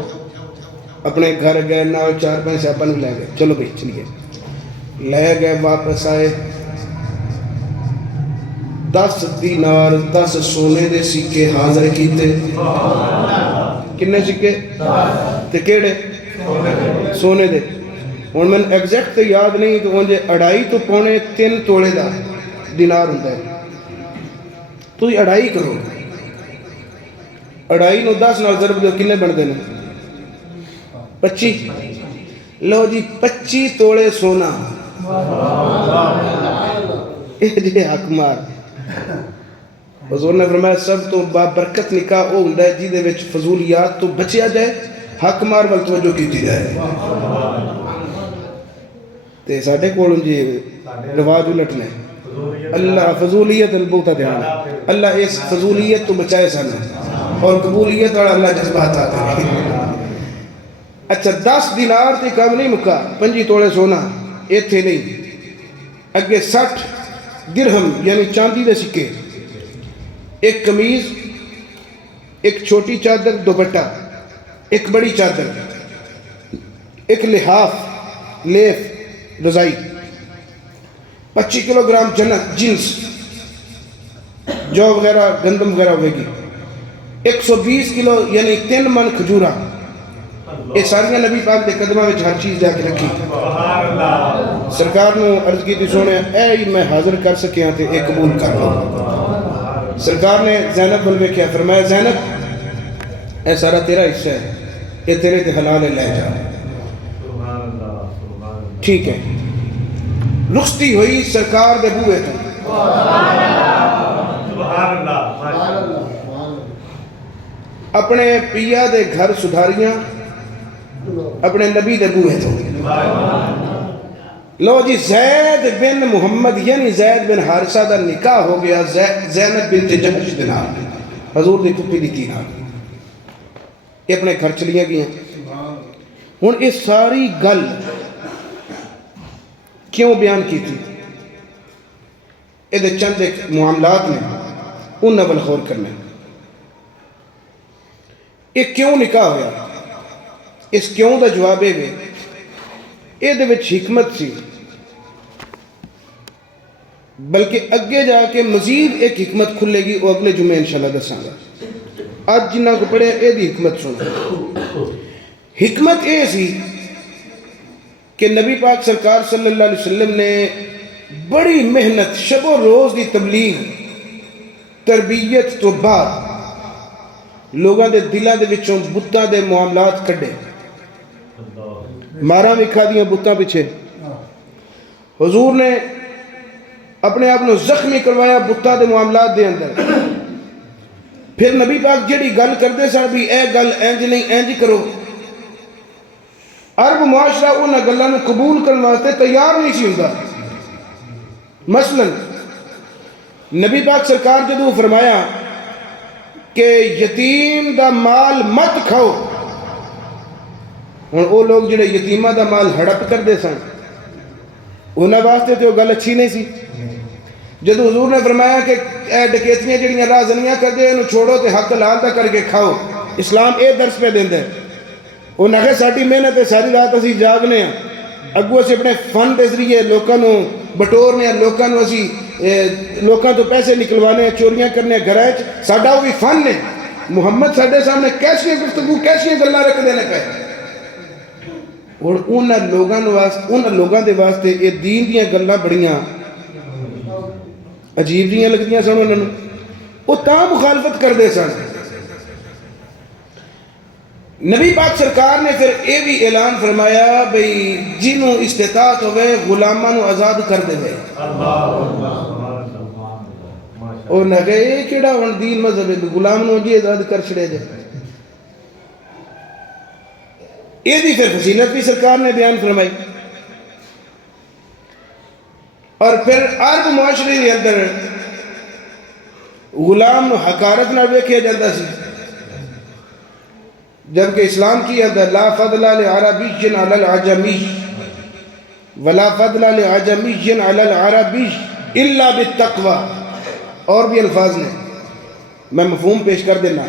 اپنے گھر گئے نہ چار پیسے اپن لے گئے، چلو بھائی چلیے، لے گئے واپس آئے، 10 دینار 10 سونے دے سکے حاضر کیتے۔ کنے سکے؟ تے کیڑے؟ سونے دے۔ اور میں ایگزیکٹ تے یاد نہیں تو انجھے 2.5 تو 3.25 تولے دا دینار ہوتا ہے، تو یہ 2.5 کرو، 2.5 نو 10 نال ضرب دو کنے بن دینے؟ 25۔ لو جی 25 تولے سونا، یہ جی حق مار۔ حضور نے فرمایا سب تو بابرکت نکاح او ہوندا ہے جیدے وچ فضولیات تو بچیا جائے، حق مار ول توجہ کیتی جائے۔ تے ساڈے کول جی رواج الٹنے، اللہ فضولیت بہتا دھیان، اللہ اس فضولیت تو بچائے سانا اور قبولیت والا اللہ جذبات آتا ہے۔ اچھا 10 دینار تے کام نہیں مکا، 25 تولے سونا ایتھے نہیں، اگے 60 درہم یعنی چاندی دے سکے، ایک قمیض، ایک چھوٹی چادر دوپٹہ، ایک بڑی چادر، ایک لحاف لیف رضائی، 25 کلو گرام جنس جو وغیرہ گندم وغیرہ ہوئے گی، 120 کلو یعنی 3 من کھجورہ، یہ ساریاں نبی پاک دے قدمہ میں ہر چیز جا کے رکھی۔ سرکار نے عرض کی تھی سونے اے میں حاضر کر سکیاں تھے ایک قبول کر لو۔ سرکار نے زینب بلوے کیا فرمایا زینب اے سارا تیرا حصہ ہے، یہ تیرے تے حلال ہے لے جا۔ ٹھیک ہے، رخصتی ہوئی سرکار دے بوئے تھے، اپنے پیا دے گھر سدھاریاں، اپنے نبی دے بوئے تھے۔ لو جی زید بن محمد یعنی زید بن حارثہ دا نکاح ہو گیا زینب بنت جحش دے نال، حضور دی کپی دی کی نال، یہ اپنے گھر چلیاں گئیں۔ ہن اس ساری گل کیوں بیان کی تھی؟ یہ چند ایک معاملات نے ان نول غور کرنے، یہ کیوں نکاح ہوا، اس کیوں دا جواب ہے یہ دے وچ حکمت سی، بلکہ اگے جا کے مزید ایک حکمت کھلے گی وہ اگلے جمعے انشاءاللہ دساں گا۔ آج جنہ کو پڑھے یہ دی حکمت سنو۔ حکمت یہ سی کہ نبی پاک سرکار صلی اللہ علیہ وسلم نے بڑی محنت شب و روز دی تبلیغ تربیت تو بعد لوگاں دے دلہ دے وچوں بتاں دے معاملات کڈے، ماراں وکھا دیاں بتاں پیچھے، حضور نے اپنے آپ نے زخمی کروایا بتاں دے معاملات دے اندر۔ پھر نبی پاک جڑی گل کردے سا بھی اے گل اینج نہیں اینج کرو، عرب معاشرہ انہاں گلاں نوں قبول کرن واسطے تیار نہیں سی ہوندا۔ مثلا نبی پاک سرکار جدوں فرمایا کہ یتیم دا مال مت کھاؤ. ہوں وہ لوگ جڑے یتیمہ دا مال ہڑپ کرتے سن انہاں واسطے تو وہ گل اچھی نہیں سی. جدو حضور نے فرمایا کہ اے ڈکیتیاں جڑیاں راہ زنیاں کر دے انہوں چھوڑو تے حق حلال دا کر کے کھاؤ، اسلام اے درس پہ دیندا ہے. وہ نہ کہ ساری محنت ہے ساری رات اسی جاگنے ہیں اگو اسی اپنے فن دے ذریعے لوکاں نو بٹورنے ہیں، لوکاں نو اسی لوکاں تو پیسے نکلوانے ہیں، چوریاں کرنے ہیں گھراں وچ. ساڈا وہ بھی فن ہے. محمد ساڈے سامنے کیسیاں گفتگو کیسیاں گلاں رکھ دینے پے. اور انہاں لوگاں دے واسطے یہ دین دیاں گلاں بڑیاں عجیب دیاں لگدیاں سن. انہاں نوں وہ تاں مخالفت کردے سن. نبی پاک سرکار نے پھر یہ بھی اعلان فرمایا بھئی جنہوں استطاعت ہوئے غلاماں نو آزاد کر دے گئے. اور نہ کہ یہ کیڑا ہن دین مذہب ہے غلام نو جی آزاد کر چھڑے جائے. یہ دی پھر فضیلت بھی سرکار نے بیان فرمائی. اور پھر عرب معاشرے کے اندر غلام نو حقارت نہ ویکھیا جاتا سی، جبکہ اسلام کی ہے لا فضل لعربی علی العجمی ولا فضل لعجمی علی العربی الا بالتقوی. اور بھی الفاظ نے میں مفہوم پیش کر دینا.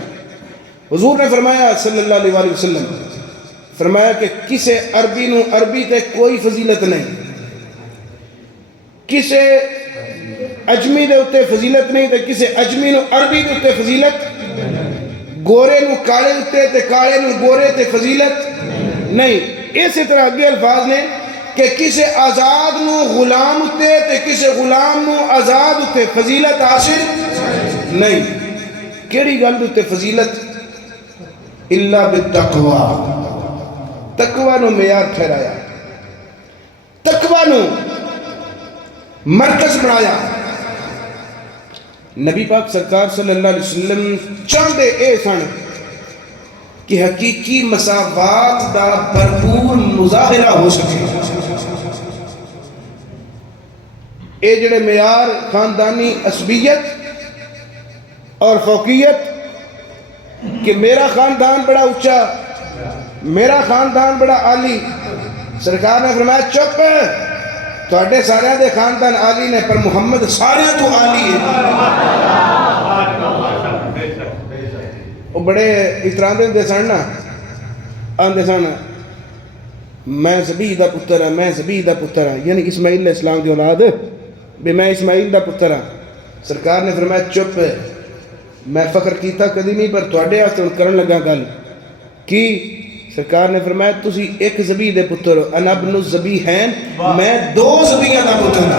حضور نے فرمایا صلی اللہ علیہ وسلم فرمایا کہ کسے عربی نو عربی تے کوئی فضیلت نہیں، کسے اجمی دے اتے فضیلت نہیں تے کسے اجمی نو عربی دے اتے فضیلت، گورے نو کالے اتے تے کالے نو گورے تے فضیلت نہیں. اسی طرح اگے الفاظ نے کہ کسے آزاد نو غلام اتے تے کسے غلام نو آزاد اتے فضیلت حاصل نہیں. کیڑی گل اتے فضیلت؟ الا بالتقوی. تقوی نو معیار ٹھہرایا، تقوی نو مرکز بنایا. نبی پاک سرکار صلی اللہ علیہ وسلم چاہتے اے سن کہ حقیقی مساوات دا بھرپور مظاہرہ ہو سکے. اے جڑے معیار خاندانی عصبیت اور فوقیت کہ میرا خاندان بڑا اونچا، میرا خاندان بڑا عالی، سرکار نے فرمایا چپ تواڈے سارے دے خاندان عالی نے پر محمد سارے تو عالی ہے. وہ بڑے اتراندے دے سن نا، آندے سن میں ذبیح دا پتر ہاں، میں ذبیح دا پتر ہاں، یعنی اسماعیل علیہ السلام دی اولاد بھی میں اسماعیل دا پتر ہاں. سرکار نے فرمایا چپ میں فخر کیتا کدی نہیں پر تواڈے واسطے ہن کرن لگا گل کی. سرکار نے فرمایا تسی ایک ذبیح دے پتر ہو، انا ابن الذبیحین، میں دو ذبیحاں دا پتر ہوں،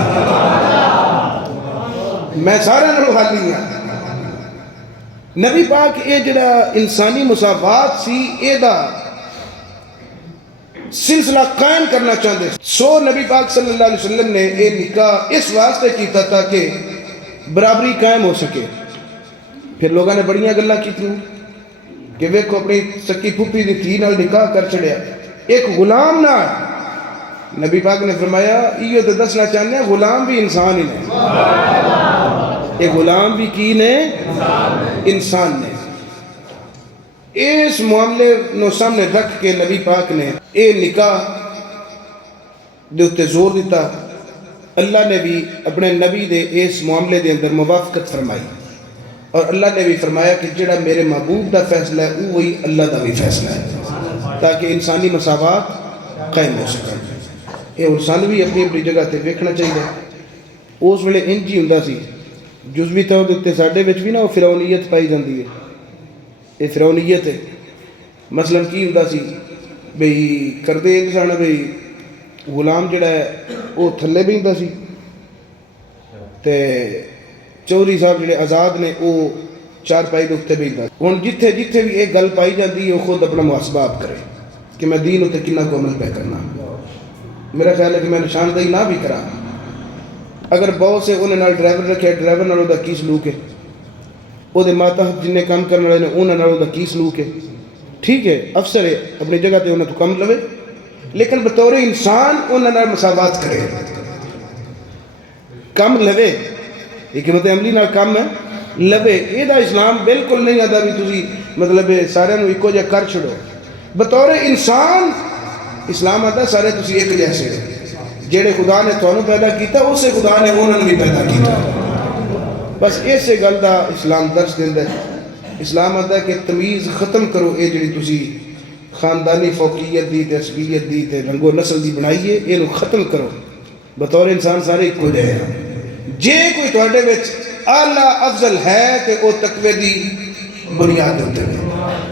میں سارے نال خالی ہاں. نبی پاک یہ جڑا انسانی مساوات سی اے دا سلسلہ قائم کرنا چاہتے سو نبی پاک صلی اللہ علیہ وسلم نے یہ نکاح اس واسطے کیتا تھا کہ برابری قائم ہو سکے. پھر لوگوں نے بڑیاں گلاں کیتیاں کہ ویکھو اپنی سکی پھوپھی دی دھی نال نکاح کر چھڑیا ایک غلام نال. نبی پاک نے فرمایا یہ تو دسنا چاہتے ہیں غلام بھی انسان ہی نے، یہ غلام بھی کی نے انسان نے. اس معاملے نو سامنے رکھ کے نبی پاک نے اے نکاح دے اتے زور دیتا. اللہ نے بھی اپنے نبی دے اس معاملے دے اندر موافقت فرمائی اور اللہ نے بھی فرمایا کہ جڑا میرے محبوب دا فیصلہ ہے وہی اللہ دا بھی فیصلہ ہے تاکہ انسانی مساوات قائم ہو سکے. یہ انسان بھی اپنی اپنی جگہ تے ویکھنا چاہیے. اس ویلے انج ہی ہوندا سی جزوی طور تے ساڈے وچ بھی نا وہ فرعونیت پائی جاندی ہے. یہ فرعونیت ہے. مثلا کی ہوندا سی بھئی کردے ایک سن بھئی غلام جڑا ہے وہ تھلے بہندا سی تے چوری صاحب جڑے آزاد نے وہ چار پائی دے اتنے بہندا. ہن جتھے جتھے بھی ایک گل پائی جاتی ہے وہ خود اپنا محاسبہ آپ کرے کہ میں دین اتنے کنا کو عمل پہ کرنا. میرا خیال ہے کہ میں نشاندہی نہ بھی کرا. اگر بہت سے انہیں نال ڈرائیور رکھے ڈرائیور نال دا کی سلوک ہے، وہ دے ماتحت جن کام کرنے والے نے انہیں نال دا کی سلوک ہے. ٹھیک ہے افسر ہے اپنی جگہ تے انہیں تو کم لوے لیکن بطور انسان انہیں نال مساوات کرے، کم لوے. حکمت عملی نال کم ہے لوے یہ اسلام بالکل نہیں آتا بھی تسی مطلب سارے نو ایکو جا کر چھڑو. بطور انسان اسلام آتا سارے تسی ایک جیسے ہو. جیڑے خدا نے تھانوں پیدا کیتا اسے خدا نے انہوں نے بھی پیدا کیتا. بس اسے گل دا اسلام درس دیندا ہے. اسلام آتا ہے کہ تمیز ختم کرو اے جڑی تسی خاندانی فوقیت دی تے عصبیت دی تے رنگ و نسل دی بنائیے یہ ختم کرو. بطور انسان سارے ایک جائے ہیں. جے کوئی تواڈے وچ اعلیٰ افضل ہے تے او تقوی دی بنیاد ہوتے ہیں.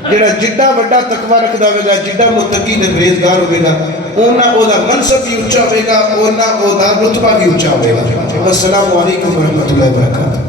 جڑا جڈا وڈا تقوی رکھدا ہوے گا جڈا متقی تے پرہیزگار ہوے گا اونا او دا منصب بھی اونچا ہوے گا اونا او دا رتبہ بھی اونچا ہوے گا. السلام علیکم ورحمۃ اللہ وبرکاتہ.